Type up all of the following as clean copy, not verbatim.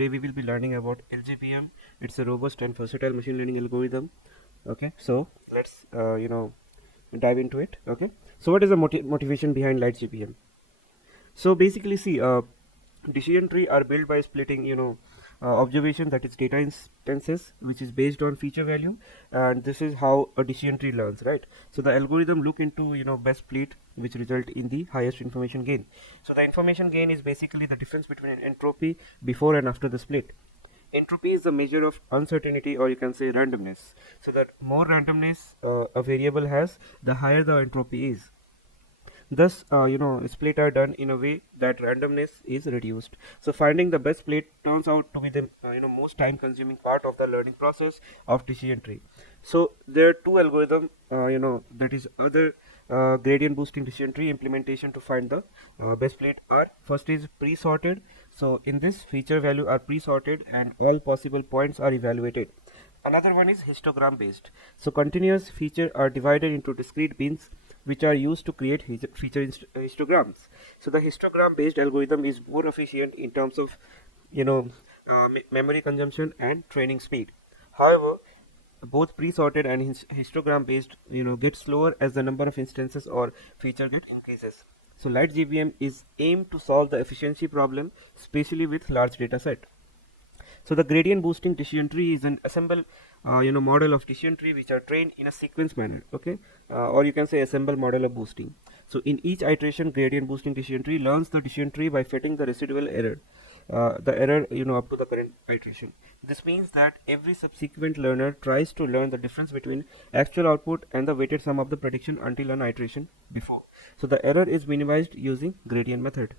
today we will be learning about LGBM. It's a robust and versatile machine learning algorithm. Okay, so let's dive into it. Okay, so what is the motivation behind LightGBM? So basically, see, decision tree are built by splitting, observation, that is data instances, which is based on feature value, and this is how a decision tree learns, right? So the algorithm look into, best split, which result in the highest information gain. So the information gain is basically the difference between entropy before and after the split. Entropy is the measure of uncertainty, or you can say randomness. So that more randomness a variable has, the higher the entropy is. Thus, split are done in a way that randomness is reduced. So finding the best split turns out to be the most time-consuming part of the learning process of decision tree. So there are two algorithms, that is other gradient boosting decision tree implementation to find the best split are. First is pre-sorted. So in this, feature value are pre-sorted and all possible points are evaluated. Another one is histogram based. So continuous features are divided into discrete bins which are used to create feature histograms. So the histogram based algorithm is more efficient in terms of memory consumption and training speed. However, both pre-sorted and histogram based get slower as the number of instances or feature get increases. So LightGBM is aimed to solve the efficiency problem, especially with large data set. So the gradient boosting decision tree is an assemble model of decision tree which are trained in a sequence manner. Okay, or you can say assemble model of boosting. So in each iteration, gradient boosting decision tree learns the decision tree by fitting the residual error, the error up to the current iteration. This means that every subsequent learner tries to learn the difference between actual output and the weighted sum of the prediction until an iteration before. So the error is minimized using gradient method.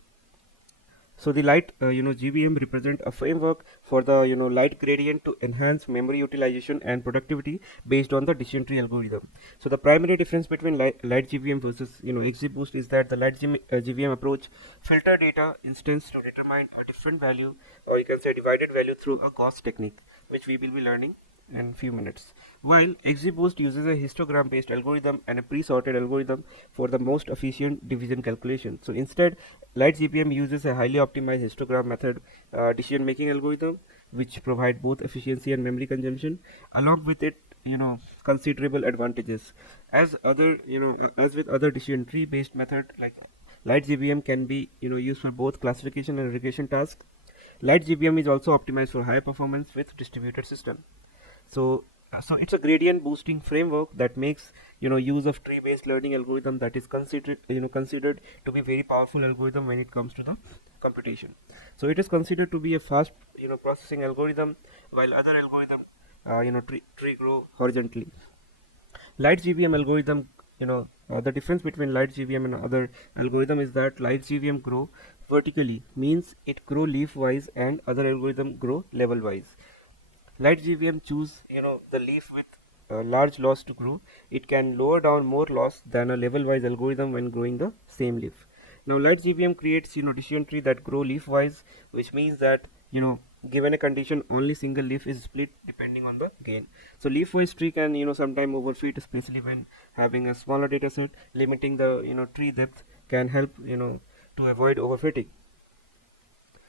So the light GBM represent a framework for the light gradient to enhance memory utilization and productivity based on the decision tree algorithm. So the primary difference between light GBM versus XGBoost is that the light GBM approach filter data instance to determine a different value, or you can say divided value, through a GOSS technique, which we will be learning in few minutes. While XGBoost uses a histogram based algorithm and a pre-sorted algorithm for the most efficient division calculation. So instead, LightGBM uses a highly optimized histogram method decision making algorithm which provide both efficiency and memory consumption. Along with it, considerable advantages. As with other decision tree based method, like LightGBM can be used for both classification and regression tasks. LightGBM is also optimized for high performance with distributed system. So it's a gradient boosting framework that makes use of tree based learning algorithm that is considered to be very powerful algorithm when it comes to the computation. So it is considered to be a fast processing algorithm, while other algorithm tree grow horizontally. LightGBM algorithm, the difference between LightGBM and other algorithm is that LightGBM grow vertically, means it grow leaf wise, and other algorithm grow level wise. LightGBM choose the leaf with large loss to grow. It can lower down more loss than a level wise algorithm when growing the same leaf. Now LightGBM creates decision tree that grow leaf wise, which means that given a condition, only single leaf is split depending on the gain. So leaf wise tree can sometime overfit, especially when having a smaller data set. Limiting the tree depth can help to avoid overfitting.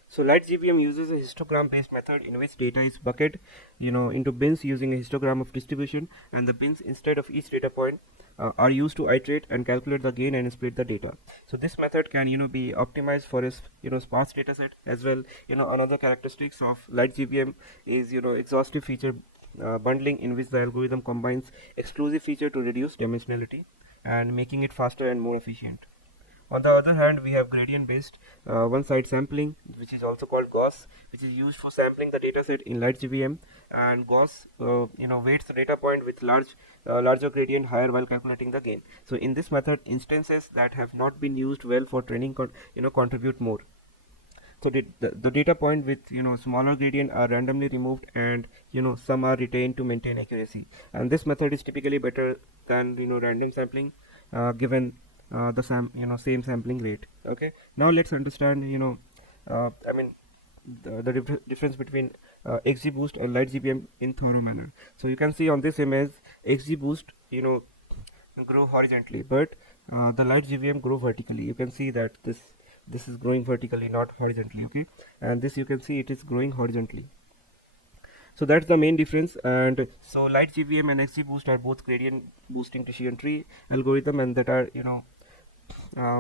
So LightGBM uses a histogram-based method in which data is bucketed, into bins using a histogram of distribution, and the bins instead of each data point are used to iterate and calculate the gain and split the data. So this method can be optimized for a sparse data set as well. Another characteristics of LightGBM is exhaustive feature bundling, in which the algorithm combines exclusive feature to reduce dimensionality and making it faster and more efficient. On the other hand, we have gradient based one-side sampling, which is also called GOSS, which is used for sampling the dataset in LightGBM. And GOSS weights the data point with larger gradient higher while calculating the gain. So in this method, instances that have not been used well for training contribute more. So the data point with smaller gradient are randomly removed, and some are retained to maintain accuracy. And this method is typically better than random sampling, given the same sampling rate. Okay, now let's understand the difference between XGBoost and LightGBM in thorough manner. So you can see on this image, XGBoost grow horizontally, but the LightGBM grow vertically. You can see that this this is growing vertically, not horizontally. Okay, and this you can see it is growing horizontally. So that's the main difference. And so LightGBM and XGBoost are both gradient boosting decision tree algorithm, and that are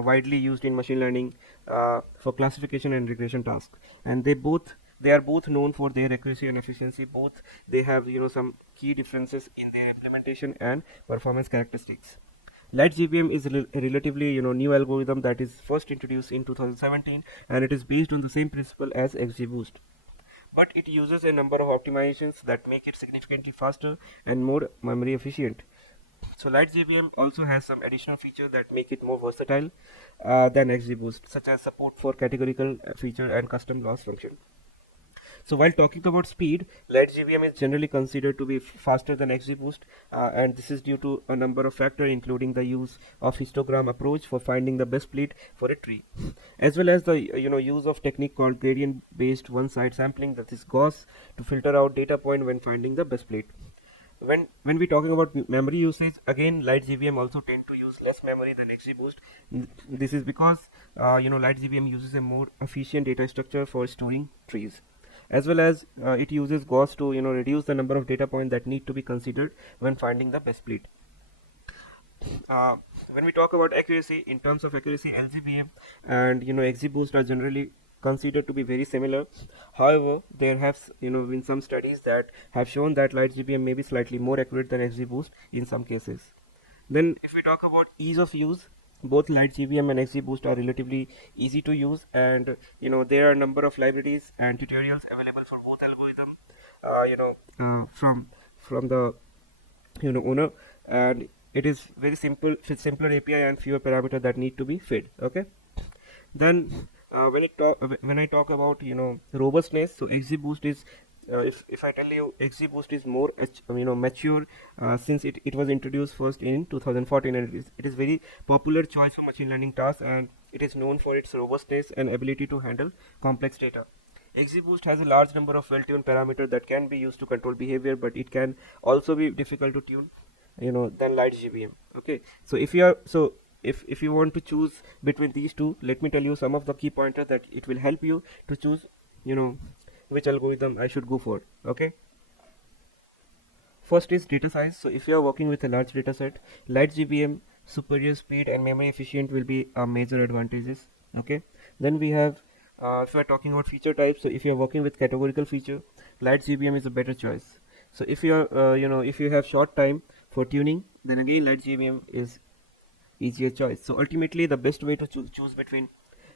widely used in machine learning for classification and regression tasks. And they are both known for their accuracy and efficiency. Both they have some key differences in their implementation and performance characteristics. LightGBM is a relatively new algorithm that is first introduced in 2017, and it is based on the same principle as XGBoost, but it uses a number of optimizations that make it significantly faster and more memory efficient. So LightGBM also has some additional features that make it more versatile than XGBoost, such as support for categorical feature and custom loss function. So while talking about speed, LightGBM is generally considered to be faster than XGBoost, and this is due to a number of factors, including the use of histogram approach for finding the best split for a tree, as well as the use of technique called gradient-based one-side sampling, that is GOSS, to filter out data point when finding the best split. When we talking about memory usage, again LightGBM also tend to use less memory than XGBoost. This is because LightGBM uses a more efficient data structure for storing trees, as well as it uses GOSS to reduce the number of data points that need to be considered when finding the best split. uh, when we talk about accuracy, in terms of accuracy, LGBM and XGBoost are generally considered to be very similar. However, there have been some studies that have shown that LightGBM may be slightly more accurate than XGBoost in some cases. Then, if we talk about ease of use, both LightGBM and XGBoost are relatively easy to use, and there are a number of libraries and tutorials available for both algorithm. From the owner, and it is very simple, simpler API and fewer parameters that need to be fed. Okay, then when I talk about robustness, so XGBoost is if I tell you, XGBoost is more mature, since it was introduced first in 2014, and it is very popular choice for machine learning tasks, and it is known for its robustness and ability to handle complex data. XGBoost has a large number of well-tuned parameters that can be used to control behavior, but it can also be difficult to tune than LightGBM. Okay, so if you want to choose between these two, let me tell you some of the key pointers that it will help you to choose which algorithm I should go for. Okay, first is data size. So if you are working with a large data set, LightGBM superior speed and memory efficient will be major advantages. Okay, then we have if you are talking about feature types, so if you are working with categorical feature, LightGBM is a better choice. So if you are if you have short time for tuning, then again LightGBM is easier choice. So ultimately, the best way to choose between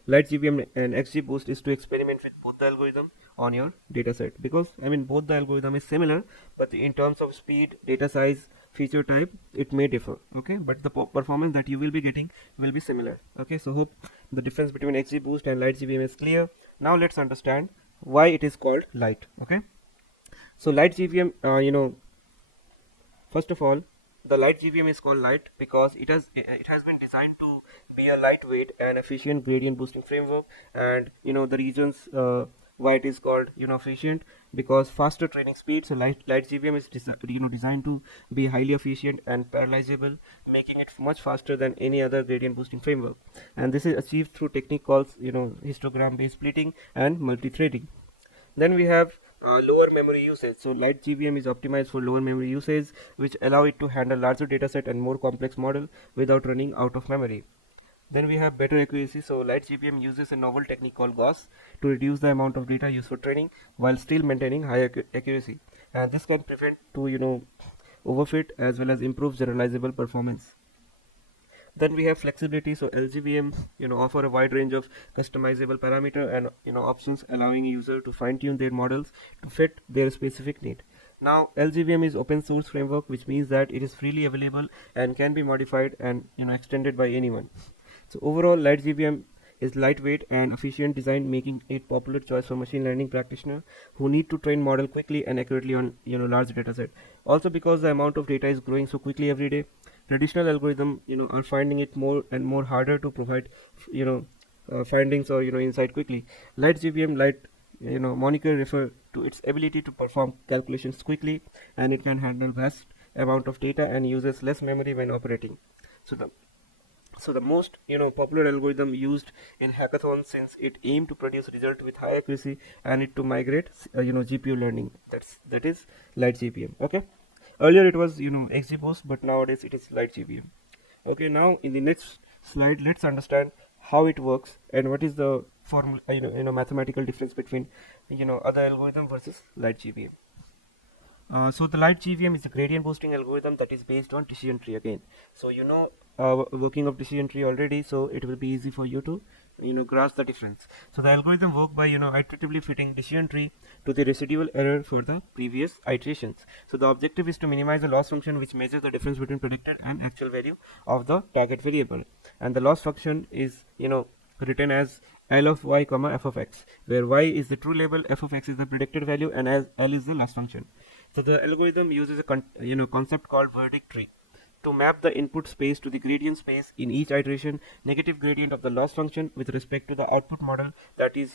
LightGBM and XGBoost is to experiment with both the algorithm on your dataset, because I mean both the algorithm is similar, but in terms of speed, data size, feature type, it may differ. Okay, but the performance that you will be getting will be similar. Okay, so hope the difference between XGBoost and LightGBM is clear. Now let's understand why it is called light. Okay, so LightGBM, first of all, the LightGBM is called light because it has been designed to be a lightweight and efficient gradient boosting framework. And the reasons why it is called efficient, because faster training speed. So LightGBM is designed to be highly efficient and parallelizable, making it much faster than any other gradient boosting framework. And this is achieved through technique called histogram-based splitting and multi-threading. Then we have lower memory usage. So LightGBM is optimized for lower memory usage, which allow it to handle larger dataset and more complex model without running out of memory. Then we have better accuracy. So LightGBM uses a novel technique called GOSS to reduce the amount of data used for training while still maintaining high accuracy. And this can prevent to overfit as well as improve generalizable performance. Then we have flexibility. So LGBM offer a wide range of customizable parameter and options, allowing user to fine tune their models to fit their specific need. Now LGBM is open source framework, which means that it is freely available and can be modified and extended by anyone. So overall, LightGBM is lightweight and efficient design, making it popular choice for machine learning practitioner who need to train model quickly and accurately on large data set. Also, because the amount of data is growing so quickly every day, traditional algorithm are finding it more and more harder to provide findings or insight quickly. LightGBM light moniker refer to its ability to perform calculations quickly, and it can handle vast amount of data and uses less memory when operating. So So the most popular algorithm used in hackathons, since it aimed to produce result with high accuracy and it to migrate GPU learning. That is LightGBM. Okay, earlier it was XGBoost, but nowadays it is LightGBM. Okay, now in the next slide, let's understand how it works and what is the formula, mathematical difference between other algorithm versus LightGBM. So the LightGBM is a gradient boosting algorithm that is based on decision tree again. So working of decision tree already, so it will be easy for you to grasp the difference. So the algorithm work by iteratively fitting decision tree to the residual error for the previous iterations. So the objective is to minimize the loss function, which measures the difference between predicted and actual value of the target variable, and the loss function is written as L of y comma f of x, where y is the true label, f of x is the predicted value, and as L is the loss function. So the algorithm uses a concept called verdict tree to map the input space to the gradient space in each iteration, negative gradient of the loss function with respect to the output model, that is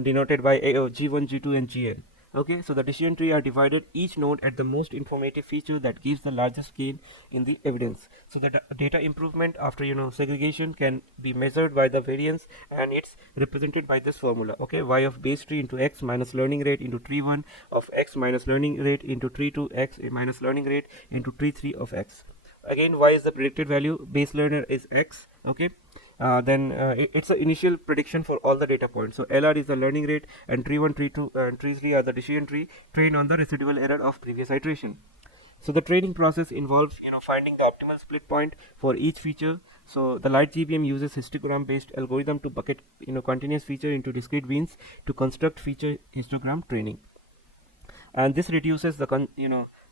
denoted by G1, G2 and Gn. Okay, so the decision tree are divided each node at the most informative feature that gives the largest gain in the evidence. So the data improvement after segregation can be measured by the variance, and it's represented by this formula. Okay, y of base tree into x minus learning rate into tree 1 of x minus learning rate into tree 2 x minus learning rate into tree 3 of x. Again, y is the predicted value, base learner is x. Okay, then it's the initial prediction for all the data points. So LR is the learning rate, and tree 1, tree 2 and tree 3 are the decision tree trained on the residual error of previous iteration. So the training process involves finding the optimal split point for each feature. So the LightGBM uses histogram-based algorithm to bucket continuous feature into discrete beans to construct feature histogram training, and this reduces the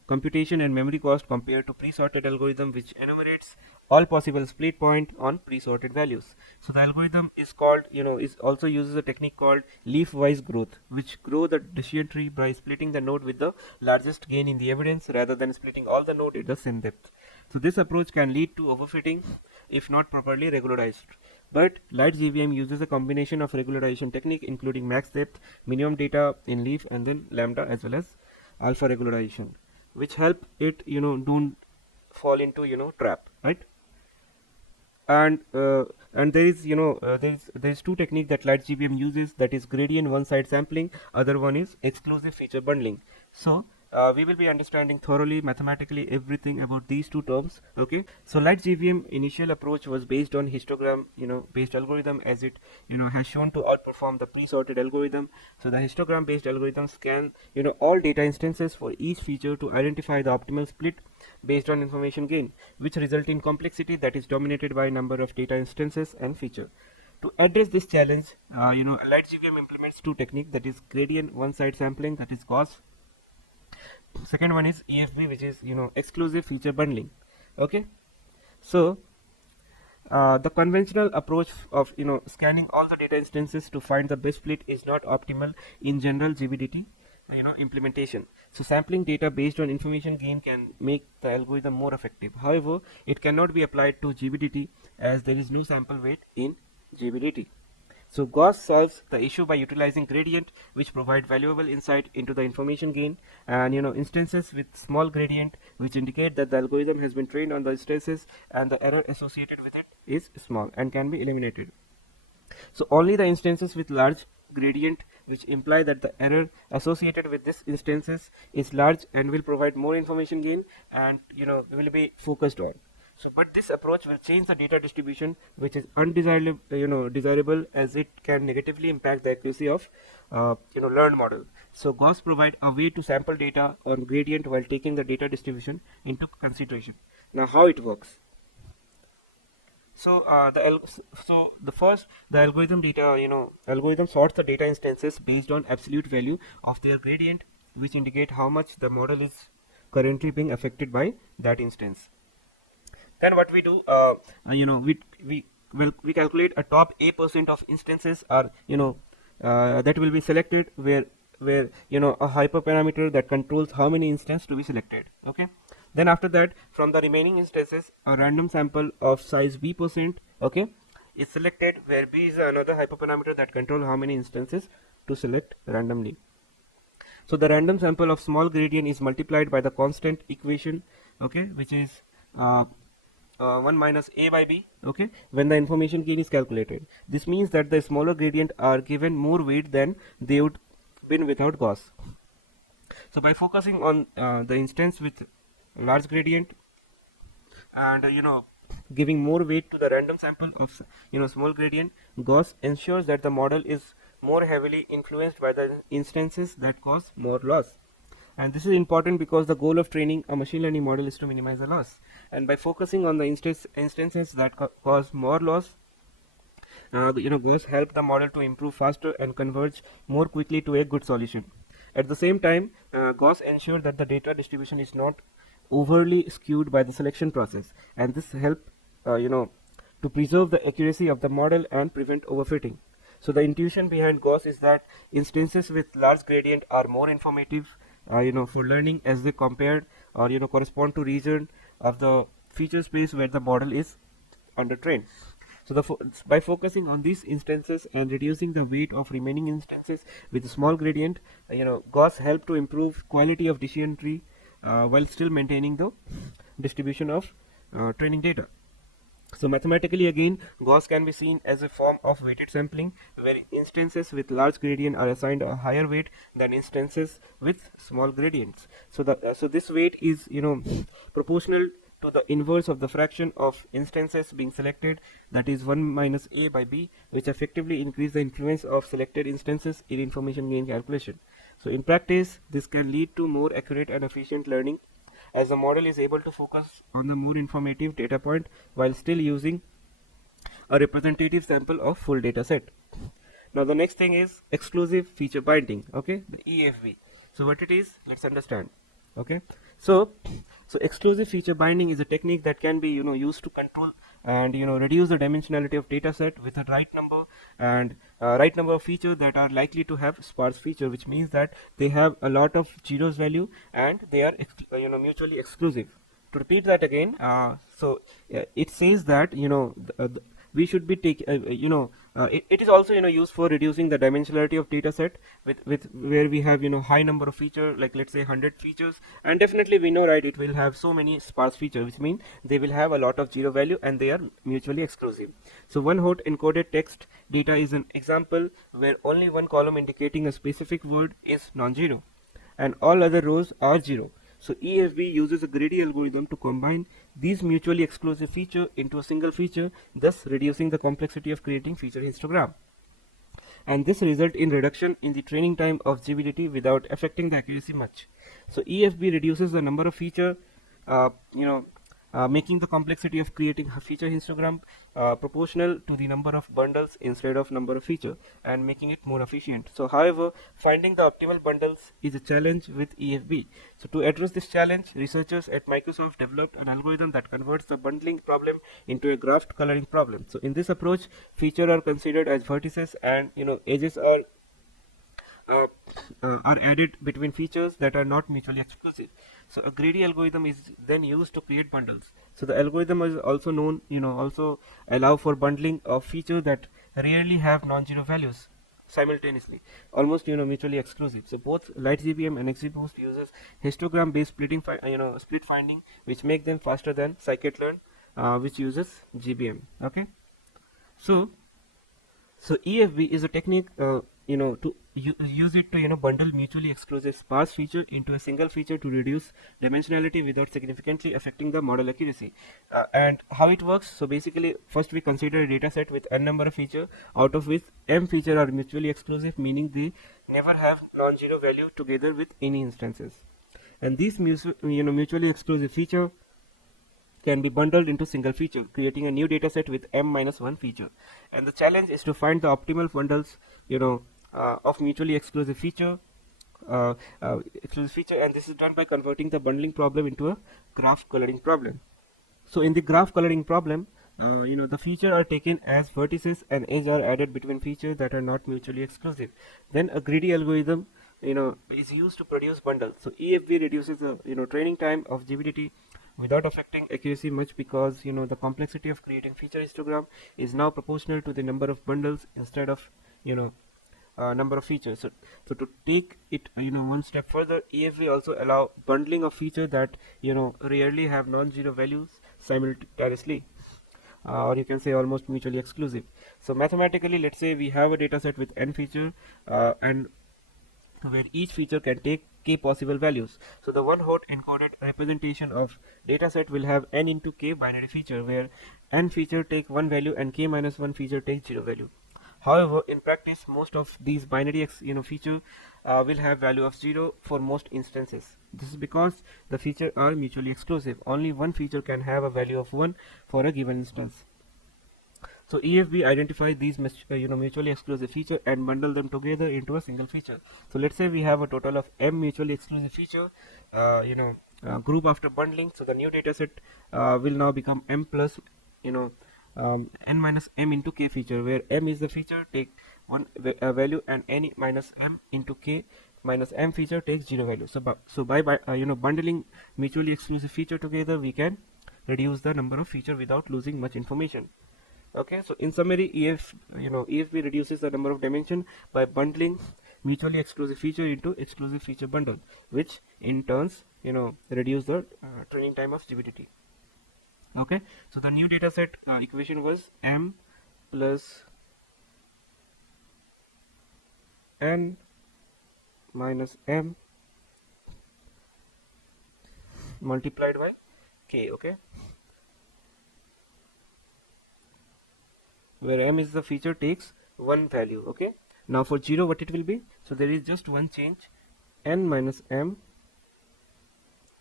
computation and memory cost compared to pre-sorted algorithm, which enumerates all possible split point on pre-sorted values. So the algorithm is called is also uses a technique called leaf-wise growth, which grow the decision tree by splitting the node with the largest gain in the evidence rather than splitting all the node at the same depth. So this approach can lead to overfitting if not properly regularized. But LightGBM uses a combination of regularization technique, including max depth, minimum data in leaf, and then lambda as well as alpha regularization, which help it don't fall into trap, right? And there is there is two technique that LightGBM uses, that is gradient one side sampling, other one is exclusive feature bundling. So we will be understanding thoroughly mathematically everything about these two terms. Okay, so LightGBM initial approach was based on histogram based algorithm, as it has shown to outperform the pre-sorted algorithm. So the histogram based algorithm scan all data instances for each feature to identify the optimal split based on information gain, which result in complexity that is dominated by number of data instances and feature. To address this challenge, LightGBM implements two techniques, that is gradient one side sampling, that is GOSS. Second one is EFB, which is exclusive feature bundling. Okay, so the conventional approach of scanning all the data instances to find the best split is not optimal in general GBDT implementation. So sampling data based on information gain can make the algorithm more effective. However, it cannot be applied to GBDT as there is no sample weight in GBDT. So GOSS solves the issue by utilizing gradient, which provide valuable insight into the information gain, and instances with small gradient, which indicate that the algorithm has been trained on the instances and the error associated with it is small and can be eliminated. So only the instances with large gradient, which imply that the error associated with this instances is large and will provide more information gain, and will be focused on. So but this approach will change the data distribution, which is undesirable desirable, as it can negatively impact the accuracy of learned model. So GOSS provide a way to sample data on gradient while taking the data distribution into consideration. Now how it works? So the algorithm data algorithm sorts the data instances based on absolute value of their gradient, which indicate how much the model is currently being affected by that instance. Then what we do, we calculate a top A% of instances are that will be selected, where a hyperparameter that controls how many instances to be selected. Okay, then after that, from the remaining instances, a random sample of size B%, okay, is selected, where B is another hyperparameter that control how many instances to select randomly. So the random sample of small gradient is multiplied by the constant equation, okay, which is 1 minus a by b, okay, when the information gain is calculated. This means that the smaller gradient are given more weight than they would been without GOSS. So by focusing on the instance with large gradient and giving more weight to the random sample of small gradient, GOSS ensures that the model is more heavily influenced by the instances that cause more loss. And this is important because the goal of training a machine learning model is to minimize the loss. And by focusing on the instances that cause more loss, GOSS help the model to improve faster and converge more quickly to a good solution. At the same time, GOSS ensure that the data distribution is not overly skewed by the selection process, and this help to preserve the accuracy of the model and prevent overfitting. So the intuition behind GOSS is that instances with large gradient are more informative, for learning as they compared or correspond to region of the feature space where the model is under train. So by focusing on these instances and reducing the weight of remaining instances with a small gradient, GOSS help to improve quality of decision tree while still maintaining the distribution of training data. So mathematically again, GOSS can be seen as a form of weighted sampling where instances with large gradient are assigned a higher weight than instances with small gradients. So this weight is proportional to the inverse of the fraction of instances being selected, that is 1 minus a by b, which effectively increase the influence of selected instances in information gain calculation. So in practice, this can lead to more accurate and efficient learning as the model is able to focus on the more informative data point while still using a representative sample of full data set. Now the next thing is exclusive feature binding, okay, the EFB. So what it is, let's understand. Okay, so exclusive feature binding is a technique that can be used to control and reduce the dimensionality of data set with a right number and right number of features that are likely to have sparse feature, which means that they have a lot of zeros value and they are mutually exclusive. To repeat that again, it says that we should be taking it is also used for reducing the dimensionality of data set with where we have high number of feature, like let's say 100 features, and definitely we know, right, it will have so many sparse features, which means they will have a lot of zero value and they are mutually exclusive. So one hot encoded text data is an example where only one column indicating a specific word is non-zero and all other rows are zero. So EFB uses a greedy algorithm to combine these mutually exclusive feature into a single feature, thus reducing the complexity of creating feature histogram. And this result in reduction in the training time of GBDT without affecting the accuracy much. So EFB reduces the number of feature, uh, you know, making the complexity of creating a feature histogram proportional to the number of bundles instead of number of feature, and making it more efficient. So however, finding the optimal bundles is a challenge with EFB. So to address this challenge, researchers at Microsoft developed an algorithm that converts the bundling problem into a graph coloring problem. So in this approach, features are considered as vertices and edges uh, are added between features that are not mutually exclusive. So a greedy algorithm is then used to create bundles. So the algorithm is also known, also allow for bundling of features that rarely have non-zero values simultaneously, almost mutually exclusive. So both LightGBM and XGBoost uses histogram-based split finding, which make them faster than scikit-learn, which uses GBM. Okay, so EFB is a technique, to use it to bundle mutually exclusive sparse feature into a single feature to reduce dimensionality without significantly affecting the model accuracy. And how it works? So basically, first we consider a data set with n number of feature, out of which m feature are mutually exclusive, meaning they never have non-zero value together with any instances. And these mutually exclusive feature can be bundled into single feature, creating a new dataset with m minus 1 feature. And the challenge is to find the optimal bundles, of mutually uh, exclusive feature, and this is done by converting the bundling problem into a graph coloring problem. So in the graph coloring problem, the features are taken as vertices and edges are added between features that are not mutually exclusive. Then a greedy algorithm, is used to produce bundles. So EFB reduces the training time of GBDT without affecting accuracy much, because the complexity of creating feature histogram is now proportional to the number of bundles instead of number of features. So to take it one step further, EFB also allow bundling of features that rarely have non-zero values simultaneously, or you can say almost mutually exclusive. So mathematically, let's say we have a data set with n feature, and where each feature can take k possible values. So the one hot encoded representation of dataset will have n into k binary feature, where n feature take one value and k minus one feature takes zero value. However, in practice, most of these binary feature will have value of 0 for most instances. This is because the features are mutually exclusive. Only one feature can have a value of 1 for a given instance. So EFB identify these mutually exclusive feature and bundle them together into a single feature. So let's say we have a total of m mutually exclusive feature, group after bundling. So the new dataset will now become m plus n minus m into k feature, where m is the feature take one value and n minus m into k minus m feature takes zero value. So by bundling mutually exclusive feature together, we can reduce the number of feature without losing much information. Okay, so in summary, EFB reduces the number of dimension by bundling mutually exclusive feature into exclusive feature bundle, which in turns reduce the training time of GBDT. Okay, so the new dataset equation was m plus n minus m multiplied by k. Okay, where m is the feature takes one value. Okay, now for 0 what it will be? So there is just one change, n minus m,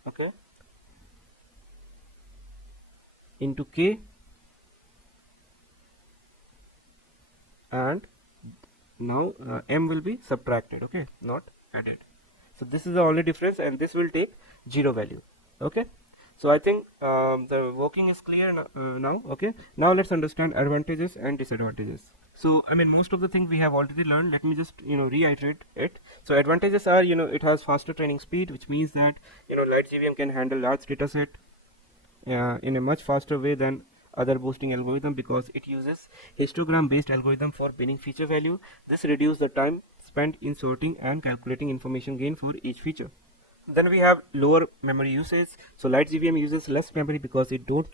okay, into k, and now m will be subtracted, okay, not added. So this is the only difference, and this will take 0 value. Okay, so I think the working is clear now. Okay, now let's understand advantages and disadvantages. So I mean, most of the things we have already learned. Let me just reiterate it. So advantages are, it has faster training speed, which means that LightGBM can handle large data set in a much faster way than other boosting algorithm, because it uses histogram based algorithm for binning feature value. This reduces the time spent in sorting and calculating information gain for each feature. Then we have lower memory usage. So LightGBM uses less memory because it don't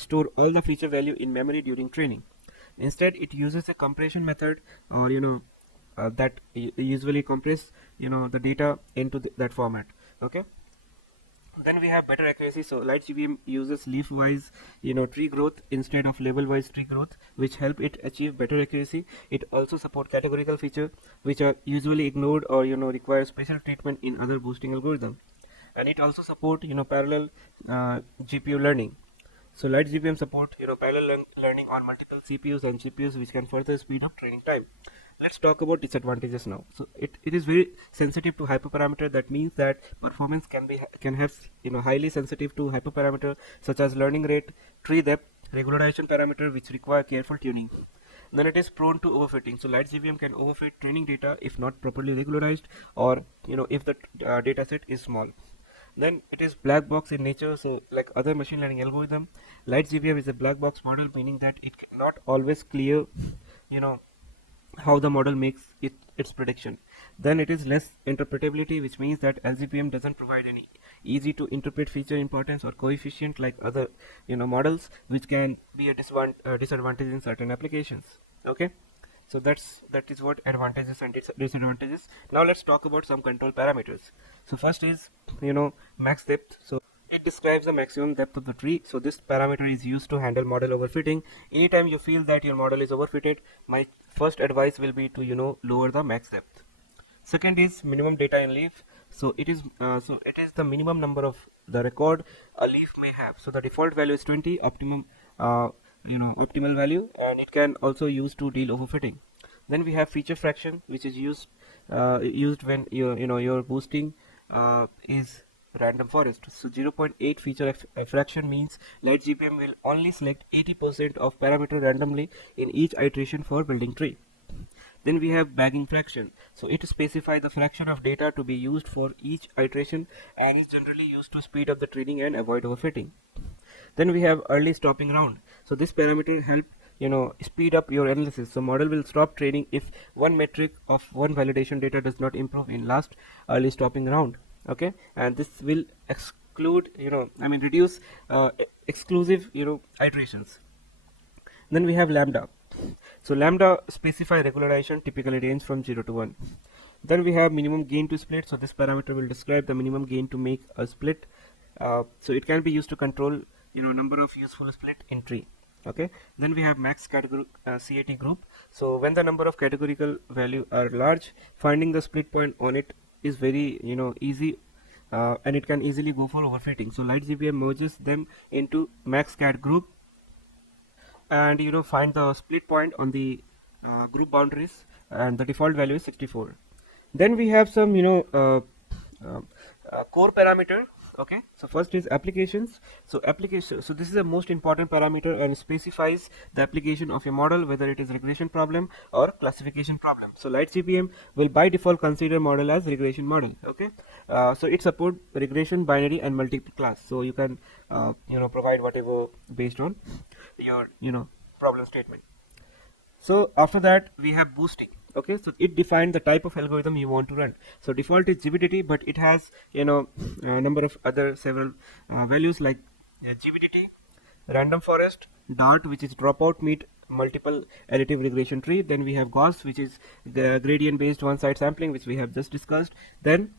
store all the feature value in memory during training. Instead, it uses a compression method, or that usually compress the data into that format. Okay, then we have better accuracy. So LightGBM uses leaf-wise tree growth instead of level-wise tree growth, which help it achieve better accuracy. It also support categorical feature, which are usually ignored or require special treatment in other boosting algorithm. And it also support parallel GPU learning. So LightGBM support parallel learning on multiple CPUs and GPUs, which can further speed up training time. Let's talk about disadvantages now. So it is very sensitive to hyperparameter. That means that performance can have highly sensitive to hyperparameter such as learning rate, tree depth, regularization parameter, which require careful tuning. Then it is prone to overfitting. So LightGBM can overfit training data if not properly regularized, or if the data set is small. Then it is black box in nature. So like other machine learning algorithm, LightGBM is a black box model, meaning that it cannot always clear how the model makes its prediction. Then it is less interpretability, which means that LGBM doesn't provide any easy to interpret feature importance or coefficient like other models, which can be a disadvantage in certain applications. Okay, so that is what advantages and disadvantages. Now let's talk about some control parameters. So first is max depth. So it describes the maximum depth of the tree. So this parameter is used to handle model overfitting. Anytime you feel that your model is overfitted, my first advice will be to lower the max depth. Second is minimum data in leaf. So it is the minimum number of the record a leaf may have. So the default value is 20, optimum optimal value, and it can also use to deal overfitting. Then we have feature fraction, which is used when your boosting is random forest. So 0.8 feature fraction means LightGBM will only select 80% of parameter randomly in each iteration for building tree. Then we have bagging fraction. So it specifies the fraction of data to be used for each iteration and is generally used to speed up the training and avoid overfitting. Then we have early stopping round. So this parameter help speed up your analysis. So model will stop training if one metric of one validation data does not improve in last early stopping round. Okay, and this will exclude, reduce exclusive, iterations. Then we have lambda. So lambda specify regularization, typically range from 0 to 1. Then we have minimum gain to split. So this parameter will describe the minimum gain to make a split. So it can be used to control, number of useful split in tree. Okay. Then we have max category CAT group. So when the number of categorical value are large, finding the split point on it is very, easy, and it can easily go for overfitting. So LightGBM merges them into max cat group, and find the split point on the group boundaries, and the default value is 64. Then we have some core parameter. Okay, so first is applications. So this is the most important parameter, and specifies the application of a model, whether it is regression problem or classification problem. So LightGBM will by default consider model as regression model. Okay, so it support regression, binary, and multiple class. So you can provide whatever based on your problem statement. So after that we have boosting. Okay, so it defined the type of algorithm you want to run. So default is GBDT, but it has a number of other several values like GBDT, random forest, DART, which is dropout meet multiple additive regression tree. Then we have GOSS, which is the gradient based one side sampling, which we have just discussed. Then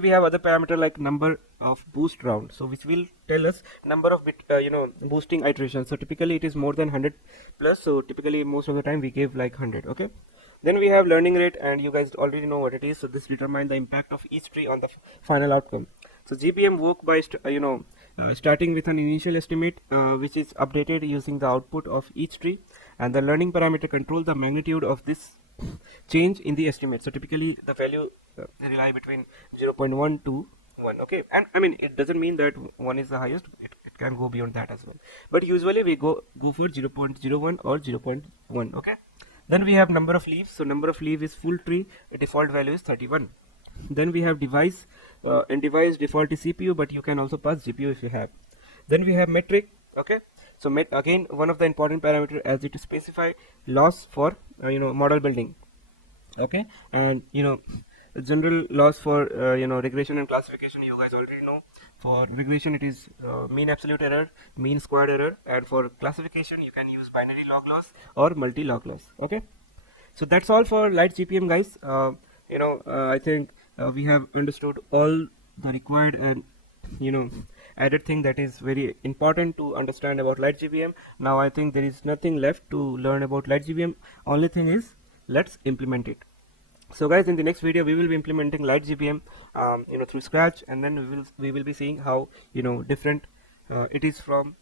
we have other parameter like number of boost round, so which will tell us number of boosting iterations. So typically it is more than 100 plus, so typically most of the time we give like 100. Okay, then we have learning rate, and you guys already know what it is. So this determines the impact of each tree on the final outcome. So GBM work by starting with an initial estimate, which is updated using the output of each tree, and the learning parameter control the magnitude of this change in the estimate. So typically the value rely between 0.1 to 1. Okay, and it doesn't mean that 1 is the highest, it can go beyond that as well, but usually we go for 0.01 or 0.1. Okay, then we have number of leaves. So number of leaf is full tree, default value is 31. Then we have device, and device default is CPU, but you can also pass GPU if you have. Then we have metric. Okay, so again one of the important parameter, as it specify loss for model building. Okay, and general loss for regression and classification, you guys already know. For regression it is mean absolute error, mean squared error, and for classification you can use binary log loss or multi log loss. Okay, so that's all for LightGBM, guys. I think we have understood all the required and added thing that is very important to understand about LightGBM. Now I think there is nothing left to learn about LightGBM. Only thing is, let's implement it. So guys, in the next video we will be implementing LightGBM through scratch, and then we will be seeing how different it is from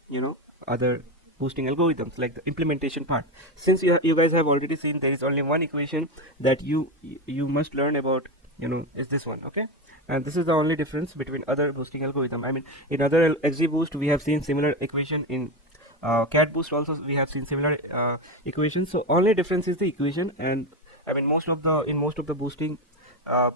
other boosting algorithms, like the implementation part. Since you guys have already seen there is only one equation that you must learn about, is this one. Okay, and this is the only difference between other boosting algorithm. In other XGBoost we have seen similar equation, in CatBoost also we have seen similar equations. So only difference is the equation, and in most of the boosting,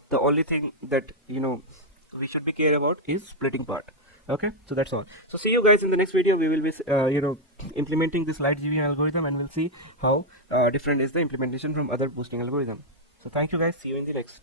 the only thing that we should be care about is splitting part. Okay, so that's all. So see you guys in the next video. We will be implementing this LightGBM algorithm, and we'll see how different is the implementation from other boosting algorithm. So thank you guys, see you in the next.